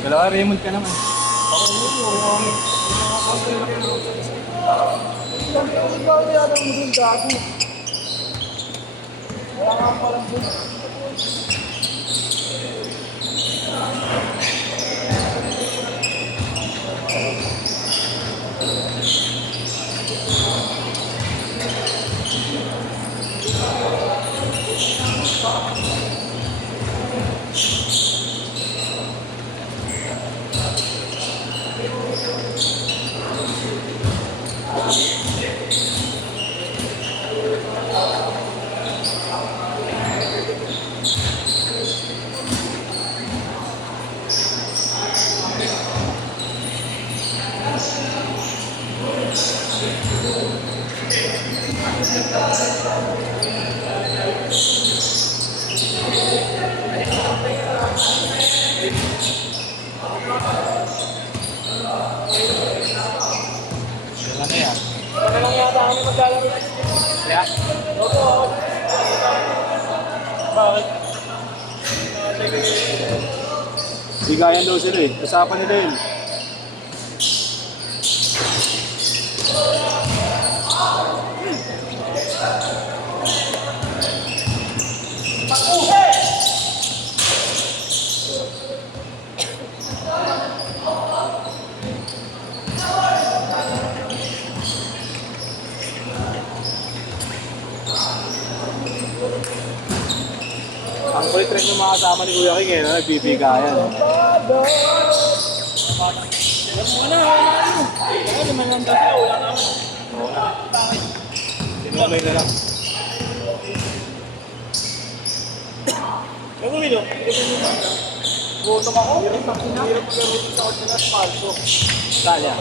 Dalawa, Raymond ka naman. Ano yan? Ano lang yata kami maglalaro? Yeah. Bakit? Bigayan daw sila eh. Usapan nila yun. Ang kulit rin yung mga kasama ni Kuya King eh, no? Nagbibigayan. Wala naman lang dati. Wala naman. Sinumay na lang. Yung umino? Gutom ako? Hirap maglaro sa kotse na asfalto. Talya.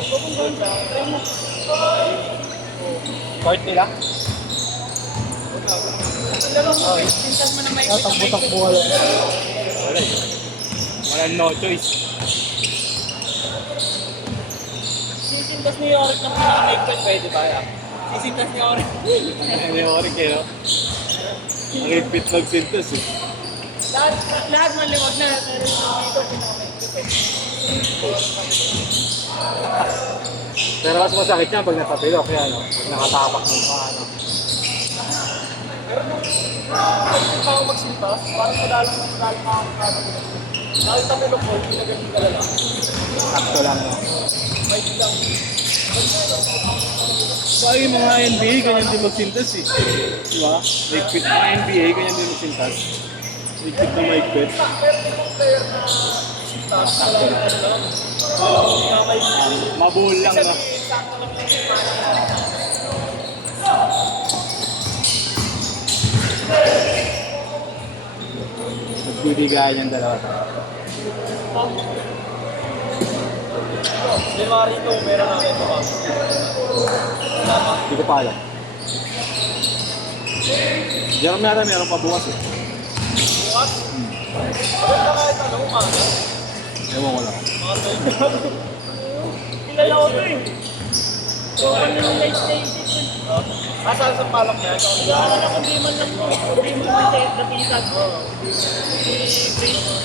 Court nila? Takbo-takbo wala. Wala eh. Wala no choice. Sisintas ni Yorick ng pinaka-maigpit, pwede ba yan? Sisintas ni Yorick. Ano yung orik eh, no? Ang higpit magsintas eh. Lahat maliwag na. Pero dito pinaka-maigpit. Pero mas masakit yan pag natapilok yan, no? Pag nakatapak ng paa, no? Pero nung pa ako magsintas, parang madalang pa ako nakakita. Nakita ko yung call, pinagaling ka lang. Sakto lang, no? Mic lang. Bagay yung mga NBA, ganyan din magsintas eh. Diba? Higpit mga NBA, ganyan din magsintas. Higpit na mahigpit. Pero yung player na sintas, wala yung lang. Mabuhol lang na. Sakto lang yung sintas. Nagbibigayan yung dalawa. Lima rito, meron na ito pa. Hindi ko pa alam. Diyan yata meron pa bukas eh. Bukas? Maganda kahit ano, umaga. Ewan ko lang. Kilala ko ito eh. So, ano yung light station? Saan sa palak niya? Wala na kung di man lang mo. Di man lang sa napitan. Si Grace.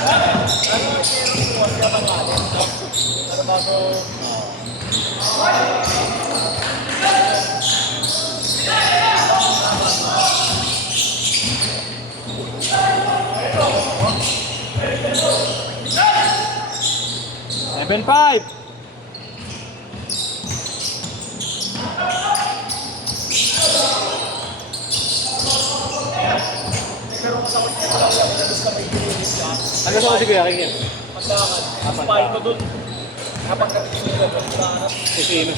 Ano yung meron siya bang alin? Ano ba ito? Seven five. Ano sa kasi Kuya King yan? Pagdakan. Spy ko dun. Kapag katingin ko, pagdakan. Si Sino?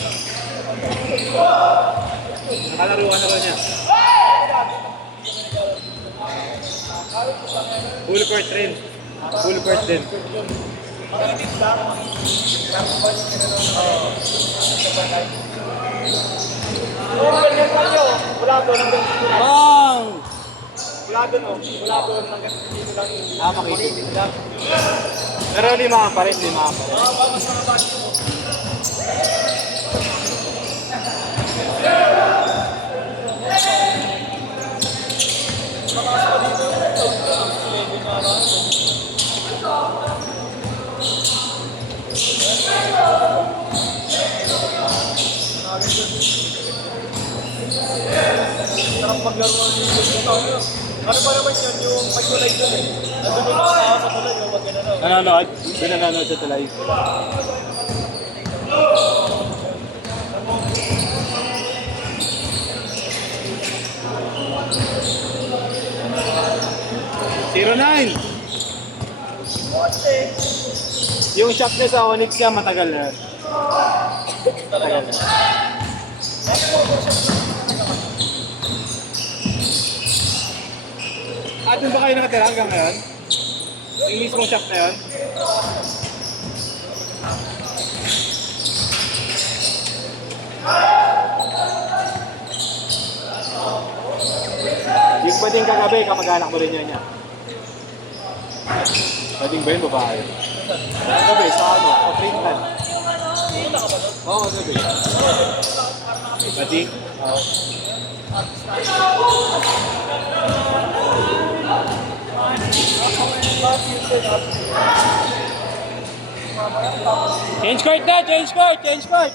Nakalaro ka na ba niya? Full court rin. Full court din. Makalitit lang. Oo, ganyan lang yun. Wala doon ang ganito lang. Bang! Wala doon, oh. Wala doon ang ganito lang. Makikita lang. Pero lima pa rin. Mas mga bati mo. Mataas pa dito. Ito, ang level na lang. maglaro ng video. Ano ba naman yun, yung pag-tulay dun eh. Nandun yung mga tao sa tulay, yung wag ganun. Nanonood? Doon nanonood sa tulay. Zero nine. Yung shot niya sa Onyx niya matagal na. Matagal na. Doon ba kayo nakatira hanggang ngayon? Yung mismong shop na yun? Yung pwedeng kagabi, kamag-anak mo rin yan niya. Pwedeng ba yun babae? Kagabi, sa ano? Kaprintan. Oo, kagabi. Pwedeng? Oo. Change court na! Change court! Change court!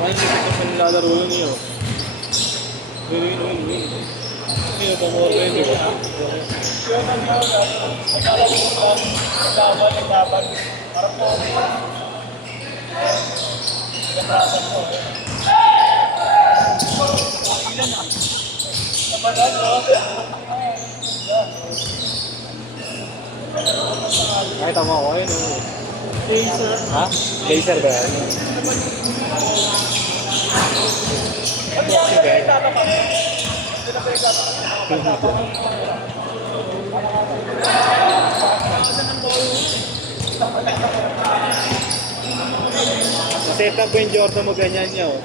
Ay, hindi ko nilalaro yun niyo. Win. Hindi na mo rin, di ba? Naglaban. Parang po. Nagatrasan po. Ilan na? Nabagal, no? Ay, tama ko yun. Laser. Ha? Laser ba yan? Ano yan? Hindi na pinagtatapa. Hindi na pinagtatapa. Set up yung Jordan mo ganyan niya, oh.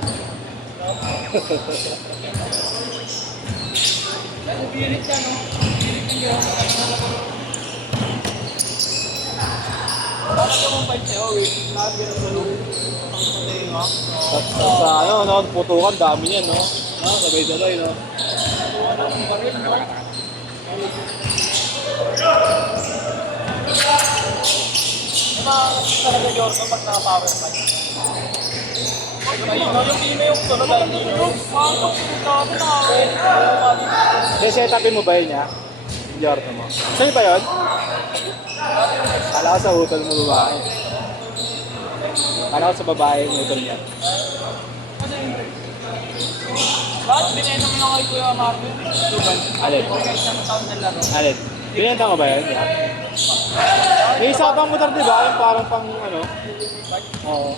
Birit yan, no? Birit yung Jordan. Bakit naman ba siya? Lagi na sa loob. Sa ano, no, putukan, dami niyan, no? No, sabay-sabay, no? Talaga Jordan pag naka-power punch. Yung team yung sunod ang Set upin mo ba yun niya? Yung Jordan mo. Sa'yo ba yun? Kala ko sa utol mo babae. Kala ko sa babae yung utol niya. Bakit binenta mo lang kay Kuya Marvin? Alin? Kahit na taon na laro. Alin? Binenta ko ba yun? Yeah. May isa pang motor, di ba? Yung parang pang ano? Oo.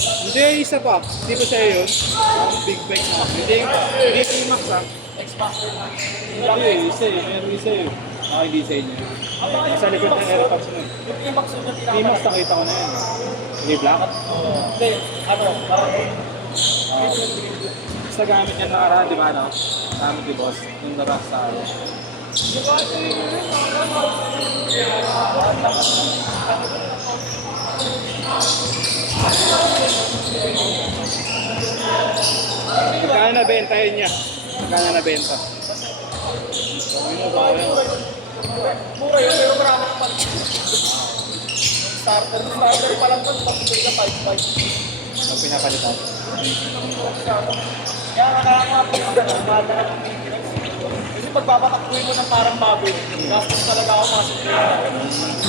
Hindi, isa pa. Hindi pa sa'yo yun? Ang big bike na. Hindi yung Max, ha? X-Master na. Hindi, isa eh. Meron isa eh. Hindi sa inyo. Sa likod ng aeropads mo. Yung P-Max yung Hindi Max, nakita ko na yun. Hindi black? Hindi, ano, parang Basta gamit niya nakaraan, di ba, no? Gamit ni boss. Yung naras sa ano. Magkano na benta yun niya? Magkano na benta? mura yun, pero marami ng palit. Starter pa lang ito, tapos na 5.5. Ang pinapalitan. Kaya nakakapit ka ng bata ng maintenance. Kasi pagpapatakbuhin mo ng parang bago, gastos talaga ako mga sundin.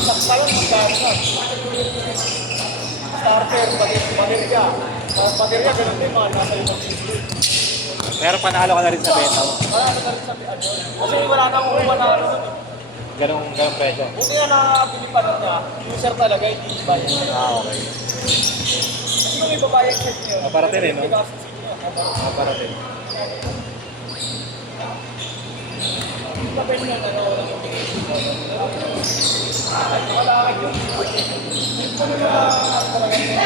Saksa lang ng gano'n. Starter, baterya. Tapos baterya, ganun din mga nasa 5. Pero panalo ka na rin sa benta mo. Wala na rin sa ano. Kasi wala na akong manalo nun. Ganong presyo. Buti nga nakakabili pa nun niya. User talaga, hindi iba yan. Okay. Kasi kung may babayang set niyo. Parating eh, no? Hindi kasi set niyo. Parating. Kapag niya, ano, walang obligation. Ay, nakalakad yun. Ito na talagang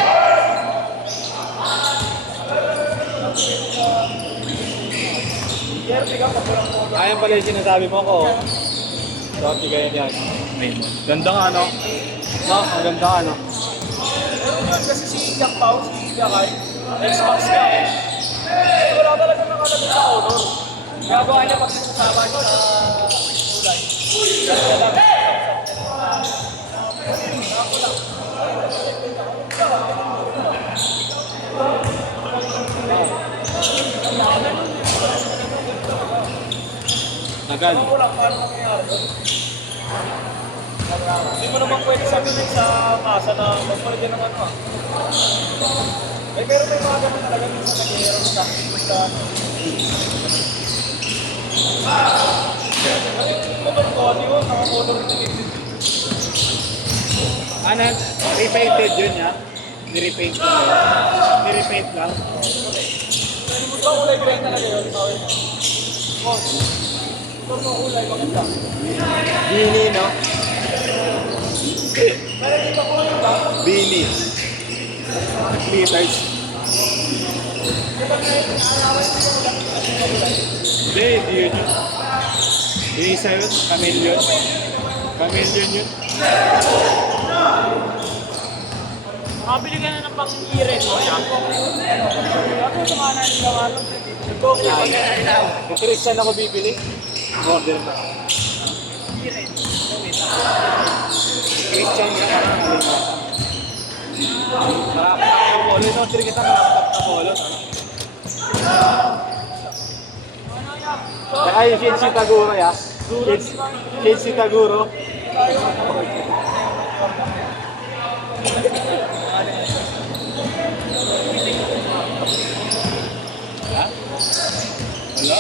Ayan pala yung sinasabi mo ko. So, tigayan yan. Ganda nga, no? No, ang ganda nga, no? Meron yun kasi si Jack Pao, si Jakay, Xbox niya eh. Wala talaga nakalagay sa honor. Gagawa niya pag nasasama niya sa kulay. Ganda lang. Tagal. Ako lang, paano mangyayari yun? Hindi mo naman pwede sabihin sa masa na magpalit din ng ano ah. Pero may mga ganun talaga minsan nag-iiram sa yung motor ko, di ko, nakamotor ito eh. Ano? Repainted yun, ya? Nirepaint lang. Nirepaint lang. Yung motor kulay gray talaga yun, tawin mo. Motor mo kulay, maganda. Bini, no? Pero di ba kulay ba? Bini. Liters. Hindi, hindi yun yun. Yung isa yun, chameleon. Chameleon yun. Makabili ka na ng pang-iren mo, yan. Ako sa kanan nila nga ito. Nag-okay pa ka na ilaw. Kung Christian ako bibili, order na. Iren. Christian ka na. Marapit ako yung polo, no? Tiri kita marapit na polo. Saka yung Shinsi Taguro, ya? Shinsi Taguro. Ha? Wala?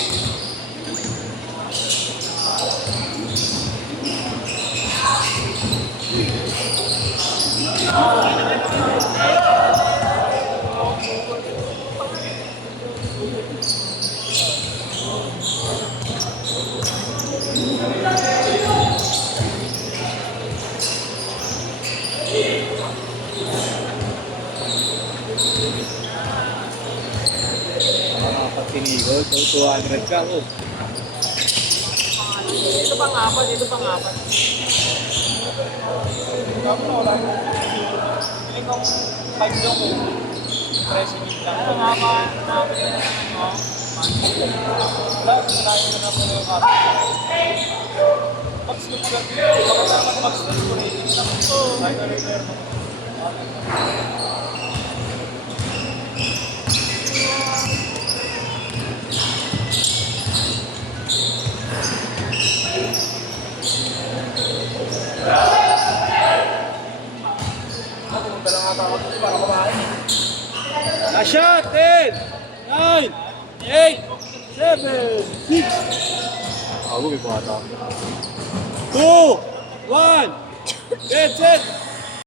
Pag tinigol, so 200 ka ako. Ito pang apat, ito pang apat. Ako na wala. Piling kong 5 lang ko. Presyo nyo lang. Ano nga ba? Nakapit na ano? Wala, sinayin na naman yung kapit. Pag-slip ka. Bakit naman pag-slip ko rin? Ay, na-repair mo. A shot! 10, 9, 8, 7, 6. Ako, may bata. 2, 1, get set!